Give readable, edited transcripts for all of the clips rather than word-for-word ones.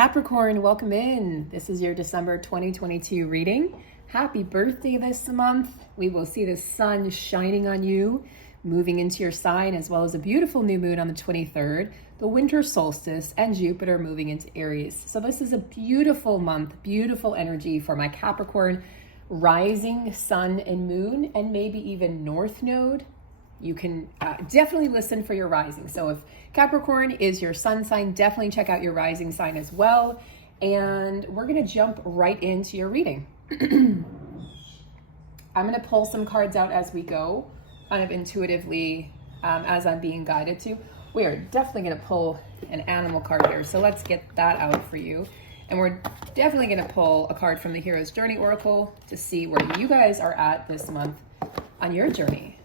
Capricorn, welcome in. This is your December 2022 reading. Happy birthday this month. We will see the sun shining on you, moving into your sign, as well as a beautiful new moon on the 23rd, the winter solstice, and Jupiter moving into Aries. So this is a beautiful month, beautiful energy for my Capricorn, rising sun and moon, and maybe even north node. You can definitely listen for your rising. So if Capricorn is your sun sign, definitely check out your rising sign as well. And we're going to jump right into your reading. I'm going to pull some cards out as we go, kind of intuitively, as I'm being guided to. We are definitely going to pull an animal card here. So let's get that out for you. And we're definitely going to pull a card from the Hero's Journey Oracle to see where you guys are at this month on your journey.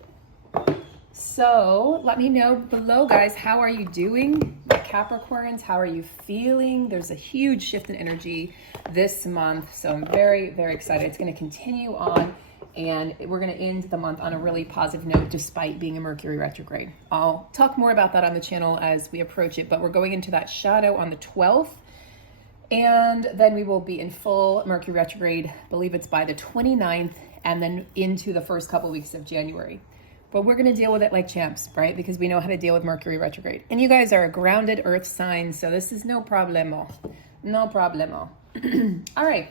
So let me know below, guys, how are you doing? My Capricorns, how are you feeling? There's a huge shift in energy this month, so I'm very, very excited. It's going to continue on, and we're going to end the month on a really positive note despite being a Mercury retrograde. I'll talk more about that on the channel as we approach it, but we're going into that shadow on the 12th, and then we will be in full Mercury retrograde, I believe it's by the 29th, and then into the first couple weeks of January. But we're going to deal with it like champs, right? Because we know how to deal with Mercury retrograde. And you guys are a grounded earth sign, so this is no problemo. No problemo. All right,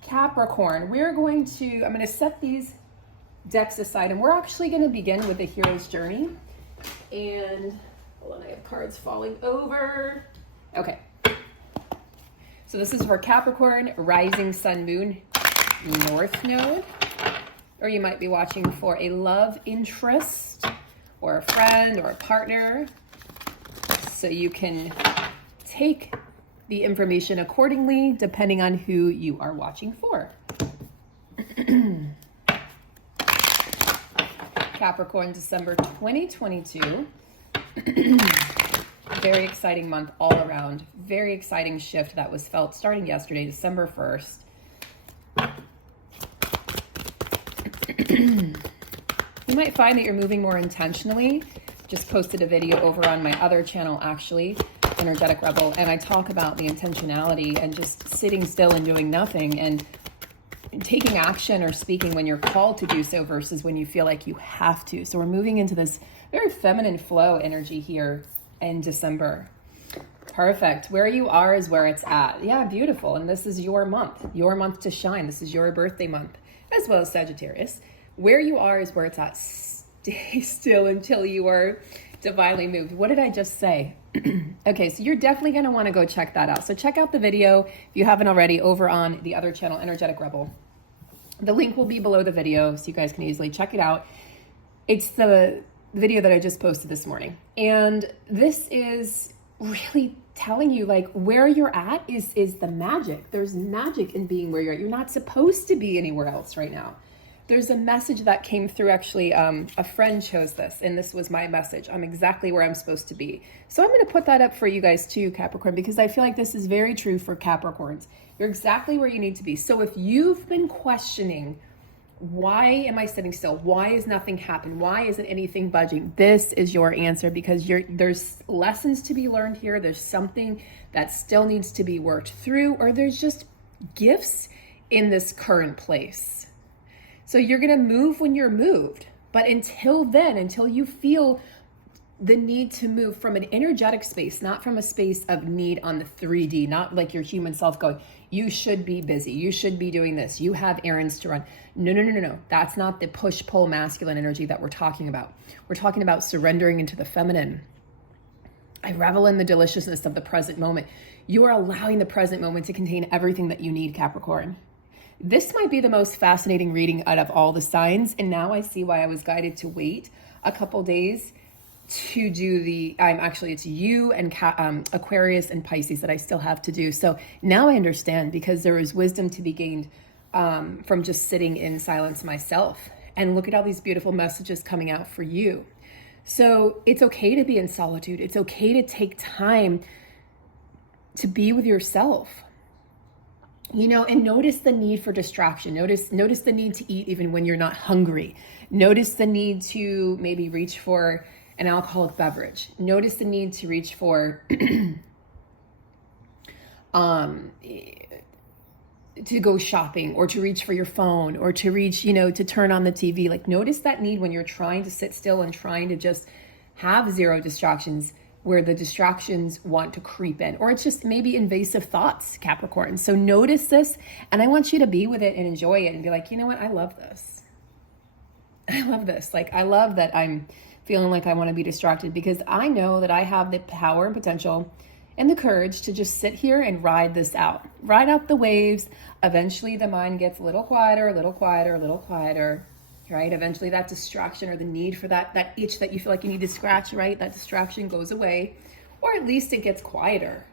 Capricorn, I'm going to set these decks aside, and we're actually going to begin with the Hero's Journey. And, hold on, I have cards falling over. Okay. So this is for Capricorn, rising sun, moon, north node. Or you might be watching for a love interest or a friend or a partner. So you can take the information accordingly depending on who you are watching for. Capricorn, December 2022. Very exciting month all around. Very exciting shift that was felt starting yesterday, December 1st. You might find that you're moving more intentionally. Just posted a video over on my other channel, actually, Energetic Rebel, and I talk about the intentionality and just sitting still and doing nothing and taking action or speaking when you're called to do so versus when you feel like you have to. So we're moving into this very feminine flow energy here in December. Perfect. Where you are is where it's at. Yeah, beautiful. And this is your month to shine. This is your birthday month, as well as Sagittarius. Where you are is where it's at. Stay still until you are divinely moved. What did I just say? Okay, so you're definitely going to want to go check that out. So check out the video, if you haven't already, over on the other channel, Energetic Rebel. The link will be below the video, so you guys can easily check it out. It's the video that I just posted this morning. And this is really telling you, like, where you're at is the magic. There's magic in being where you're at. You're not supposed to be anywhere else right now. There's a message that came through, actually, a friend chose this, and this was my message. I'm exactly where I'm supposed to be. So I'm going to put that up for you guys too, Capricorn, because I feel like this is very true for Capricorns. You're exactly where you need to be. So if you've been questioning, why am I sitting still? Why is nothing happening? Why isn't anything budging? This is your answer, because there's lessons to be learned here. There's something that still needs to be worked through, or there's just gifts in this current place. So you're going to move when you're moved. But until then, until you feel the need to move from an energetic space, not from a space of need on the 3D, not like your human self going, you should be busy, you should be doing this, you have errands to run. No. That's not the push-pull masculine energy that we're talking about. We're talking about surrendering into the feminine. I revel in the deliciousness of the present moment. You are allowing the present moment to contain everything that you need, Capricorn. This might be the most fascinating reading out of all the signs, and now I see why I was guided to wait a couple days to do it's you and Aquarius and Pisces that I still have to do. So now I understand, because there is wisdom to be gained from just sitting in silence myself. And look at all these beautiful messages coming out for you. So it's okay to be in solitude. It's okay to take time to be with yourself. And notice the need for distraction. Notice the need to eat even when you're not hungry. Notice the need to maybe reach for an alcoholic beverage. Notice the need to reach for to go shopping or to reach for your phone or to reach, to turn on the TV. Like, notice that need when you're trying to sit still and trying to just have zero distractions, where the distractions want to creep in, or it's just maybe invasive thoughts, Capricorn. So notice this, and I want you to be with it and enjoy it and be like, you know what? I love this. I love this. Like, I love that I'm feeling like I want to be distracted, because I know that I have the power and potential and the courage to just sit here and ride this out, ride out the waves. Eventually the mind gets a little quieter, a little quieter, a little quieter, right? Eventually that distraction, or the need for that itch that you feel like you need to scratch, right? That distraction goes away, or at least it gets quieter.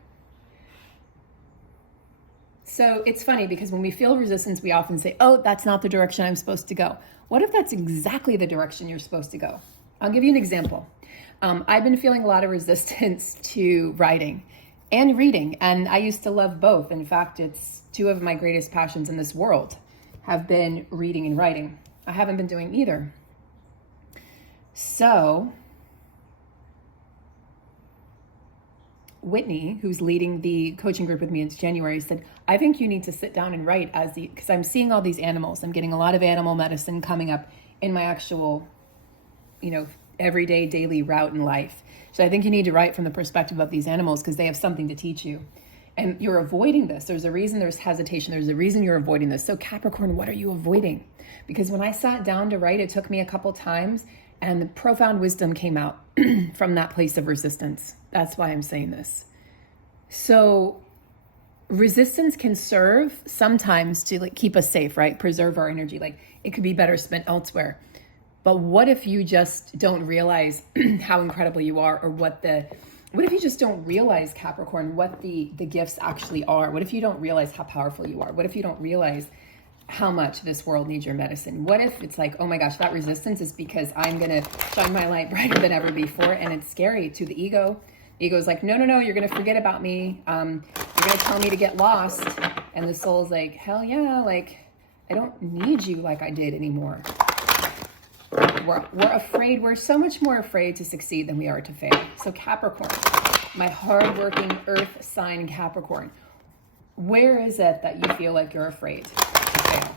So it's funny, because when we feel resistance, we often say, oh, that's not the direction I'm supposed to go. What if that's exactly the direction you're supposed to go? I'll give you an example. I've been feeling a lot of resistance to writing and reading, and I used to love both. In fact, it's two of my greatest passions in this world have been reading and writing. I haven't been doing either. So Whitney, who's leading the coaching group with me in January, said, I think you need to sit down and write, because I'm seeing all these animals. I'm getting a lot of animal medicine coming up in my actual, everyday daily route in life. So I think you need to write from the perspective of these animals, because they have something to teach you. And you're avoiding this. There's a reason there's hesitation. There's a reason you're avoiding this. So Capricorn, what are you avoiding? Because when I sat down to write, it took me a couple times, and the profound wisdom came out from that place of resistance. That's why I'm saying this. So resistance can serve sometimes to keep us safe, right? Preserve our energy. Like, it could be better spent elsewhere. But what if you just don't realize how incredible you are, or what if you just don't realize, Capricorn, what the gifts actually are? What if you don't realize how powerful you are? What if you don't realize how much this world needs your medicine? What if it's like, oh my gosh, that resistance is because I'm going to shine my light brighter than ever before, and it's scary to the ego. The ego is like, no, you're going to forget about me. You're going to tell me to get lost. And the soul's like, hell yeah, I don't need you like I did anymore. We're afraid. We're so much more afraid to succeed than we are to fail. So Capricorn, my hardworking earth sign Capricorn, where is it that you feel like you're afraid to fail?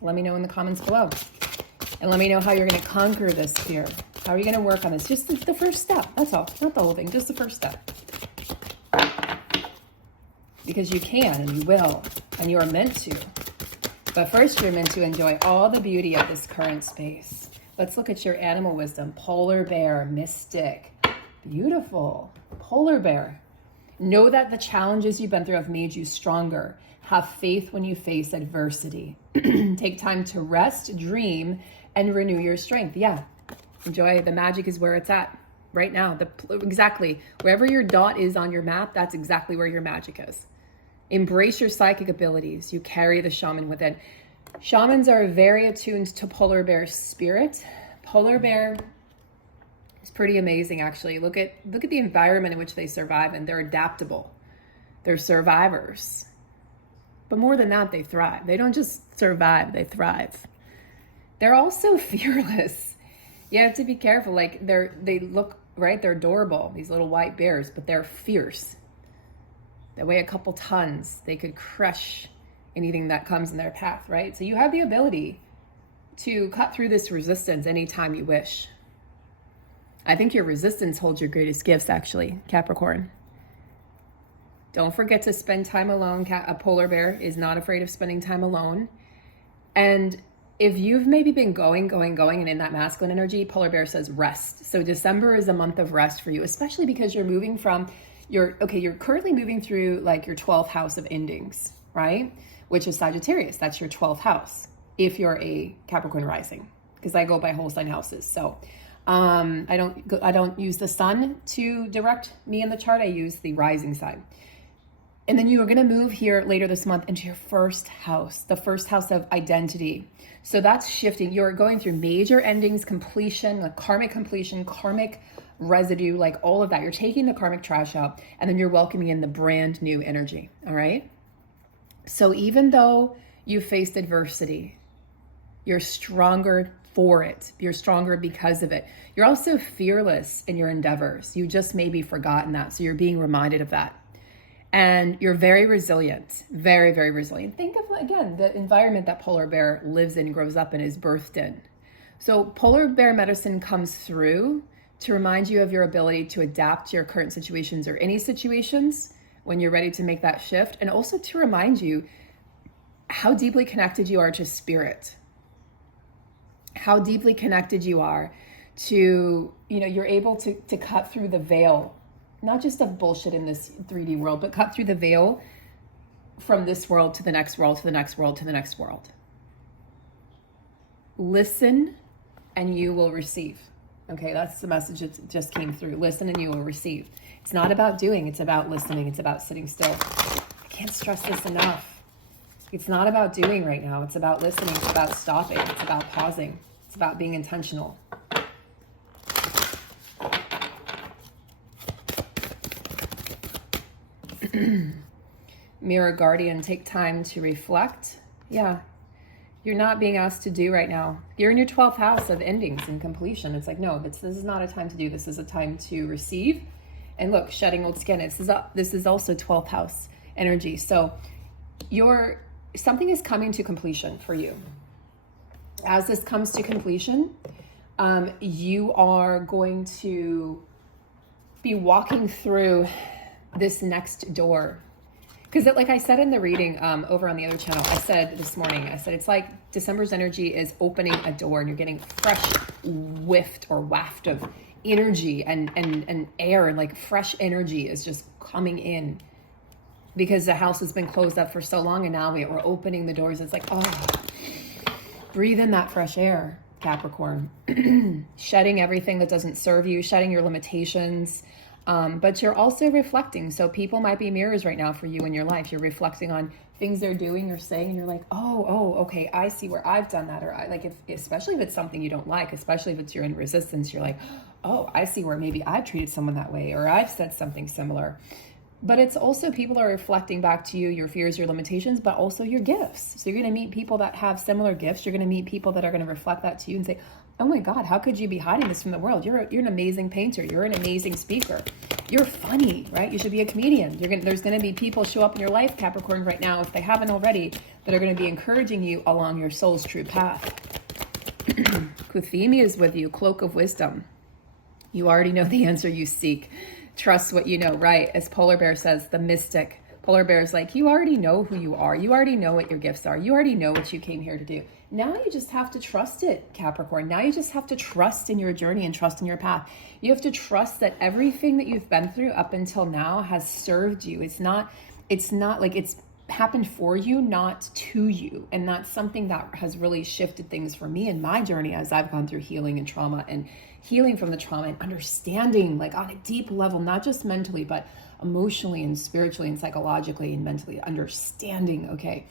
Let me know in the comments below. And let me know how you're going to conquer this fear. How are you going to work on this? Just the first step. That's all. Not the whole thing. Just the first step. Because you can, and you will, and you are meant to. But first, you're meant to enjoy all the beauty of this current space. Let's look at your animal wisdom. Polar bear, mystic, beautiful. Polar bear. Know that the challenges you've been through have made you stronger. Have faith when you face adversity. Take time to rest, dream, and renew your strength. Yeah, enjoy. The magic is where it's at right now. Exactly. Wherever your dot is on your map, that's exactly where your magic is. Embrace your psychic abilities. You carry the shaman within. Shamans are very attuned to polar bear spirit. Polar bear is pretty amazing, actually. Look at the environment in which they survive, and they're adaptable. They're survivors. But more than that, they thrive. They don't just survive, they thrive. They're also fearless. You have to be careful. They look, right? They're adorable, these little white bears, but they're fierce. They weigh a couple tons. They could crush anything that comes in their path, right? So you have the ability to cut through this resistance anytime you wish. I think your resistance holds your greatest gifts, actually, Capricorn. Don't forget to spend time alone. A polar bear is not afraid of spending time alone. And if you've maybe been going, and in that masculine energy, polar bear says rest. So December is a month of rest for you, especially because you're moving from you're currently moving through your 12th house of endings, right? Which is Sagittarius. That's your 12th house if you're a Capricorn rising, because I go by whole sign houses. So I don't use the sun to direct me in the chart. I use the rising sign. And then you are going to move here later this month into your first house, the first house of identity. So that's shifting. You're going through major endings, completion, karmic completion, karmic residue, all of that. You're taking the karmic trash out, and then you're welcoming in the brand new energy. All right. So even though you faced adversity, you're stronger for it. You're stronger because of it. You're also fearless in your endeavors. You just maybe forgotten that. So you're being reminded of that. And you're very resilient, very, very resilient. Think of, again, the environment that polar bear lives in, grows up in, is birthed in. So polar bear medicine comes through to remind you of your ability to adapt to your current situations or any situations when you're ready to make that shift. And also to remind you how deeply connected you are to spirit, how deeply connected you are to, you're able to cut through the veil, not just of bullshit in this 3D world, but cut through the veil from this world to the next world, to the next world, to the next world. Listen and you will receive. Okay, that's the message that just came through. Listen and you will receive. It's not about doing, it's about listening. It's about sitting still. I can't stress this enough. It's not about doing right now. It's about listening. It's about stopping. It's about pausing. It's about being intentional. Mirror Guardian, take time to reflect. Yeah, you're not being asked to do right now. You're in your 12th house of endings and completion. It's like, no, this is not a time to do. This is a time to receive. And look, shedding old skin. This is also 12th house energy. So something is coming to completion for you. As this comes to completion, you are going to be walking through this next door. Because like I said in the reading over on the other channel, I said this morning, it's like December's energy is opening a door and you're getting fresh waft of energy and air, and like fresh energy is just coming in because the house has been closed up for so long, and now we're opening the doors. It's like, oh, breathe in that fresh air, Capricorn. Shedding everything that doesn't serve you, shedding your limitations. But you're also reflecting. So people might be mirrors right now for you in your life. You're reflecting on things they're doing or saying, and you're like, oh, okay, I see where I've done that. Or especially if it's something you don't like, especially if you're in resistance, you're like, oh, I see where maybe I've treated someone that way, or I've said something similar. But it's also people are reflecting back to you your fears, your limitations, but also your gifts. So you're going to meet people that have similar gifts. You're going to meet people that are going to reflect that to you and say, oh my God, how could you be hiding this from the world? You're an amazing painter. You're an amazing speaker. You're funny, right? You should be a comedian. There's going to be people show up in your life, Capricorn, right now, if they haven't already, that are going to be encouraging you along your soul's true path. Kuthimi is with you, cloak of wisdom. You already know the answer you seek. Trust what you know, right? As Polar Bear says, the mystic. Polar Bear is like, you already know who you are. You already know what your gifts are. You already know what you came here to do. Now you just have to trust it, Capricorn. Now you just have to trust in your journey and trust in your path. You have to trust that everything that you've been through up until now has served you. It's not like it's happened for you, not to you. And that's something that has really shifted things for me in my journey as I've gone through healing and trauma, and healing from the trauma and understanding, like on a deep level, not just mentally, but emotionally and spiritually and psychologically and mentally, understanding, okay,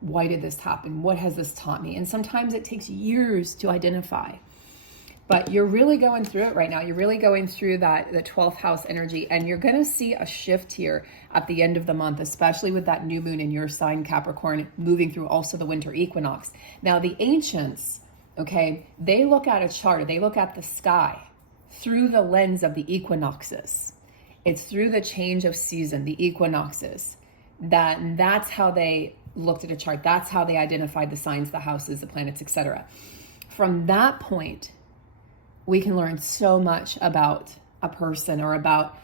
why did this happen? What has this taught me? And sometimes it takes years to identify, but you're really going through it right now. You're really going through the 12th house energy, and you're going to see a shift here at the end of the month, especially with that new moon in your sign, Capricorn, moving through also the winter equinox. Now, the ancients, okay, they look at a chart, they look at the sky through the lens of the equinoxes. It's through the change of season, the equinoxes, that's how they looked at a chart. That's how they identified the signs, the houses, the planets, etc. From that point, we can learn so much about a person or about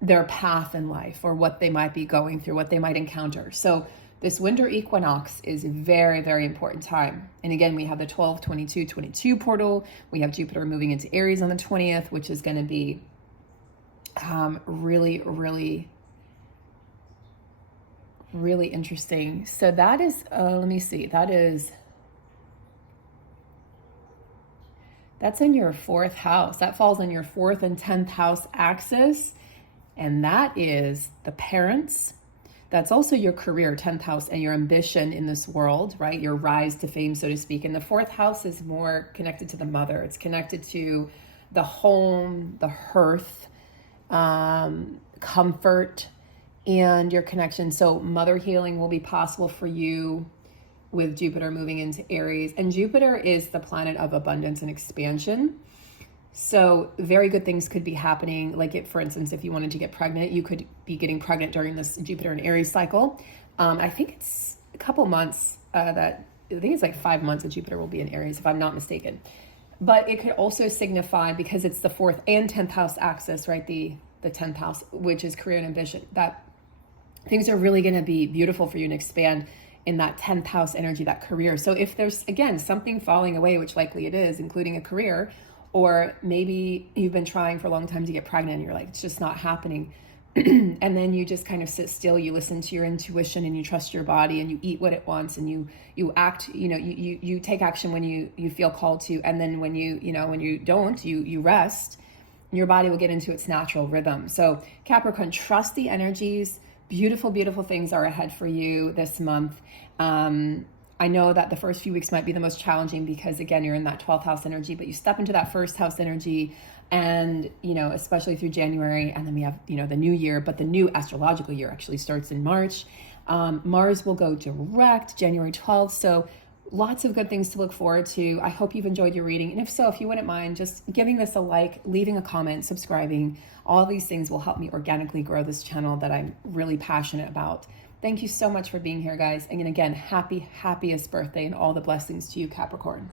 their path in life, or what they might be going through, what they might encounter. So this winter equinox is a very, very important time. And again, we have the 12-22-22 portal. We have Jupiter moving into Aries on the 20th, which is going to be really, really, really interesting. So that is, let me see, that's in your 4th house. That falls in your 4th and 10th house axis. And that is the parents. That's also your career, 10th house, and your ambition in this world, right? Your rise to fame, so to speak. And the 4th house is more connected to the mother. It's connected to the home, the hearth, comfort, and your connection. So mother healing will be possible for you with Jupiter moving into Aries. And Jupiter is the planet of abundance and expansion. So very good things could be happening. Like, for instance, if you wanted to get pregnant, you could be getting pregnant during this Jupiter and Aries cycle. I think it's a couple months I think it's like 5 months that Jupiter will be in Aries, if I'm not mistaken. But it could also signify, because it's the 4th and 10th house axis, right? The 10th house, which is career and ambition, that things are really going to be beautiful for you and expand in that 10th house energy, that career. So if there's, again, something falling away, which likely it is, including a career, or maybe you've been trying for a long time to get pregnant and you're like, it's just not happening. And then you just kind of sit still, you listen to your intuition and you trust your body and you eat what it wants and you act, you take action when you feel called to. And then when you don't, you rest, your body will get into its natural rhythm. So Capricorn, trust the energies. Beautiful, beautiful things are ahead for you this month. I know that the first few weeks might be the most challenging because, again, you're in that 12th house energy, but you step into that first house energy and, especially through January, and then we have, the new year, but the new astrological year actually starts in March. Mars will go direct January 12th. So lots of good things to look forward to. I hope you've enjoyed your reading. And if so, if you wouldn't mind just giving this a like, leaving a comment, subscribing, all these things will help me organically grow this channel that I'm really passionate about. Thank you so much for being here, guys. And again, happiest birthday and all the blessings to you, Capricorn.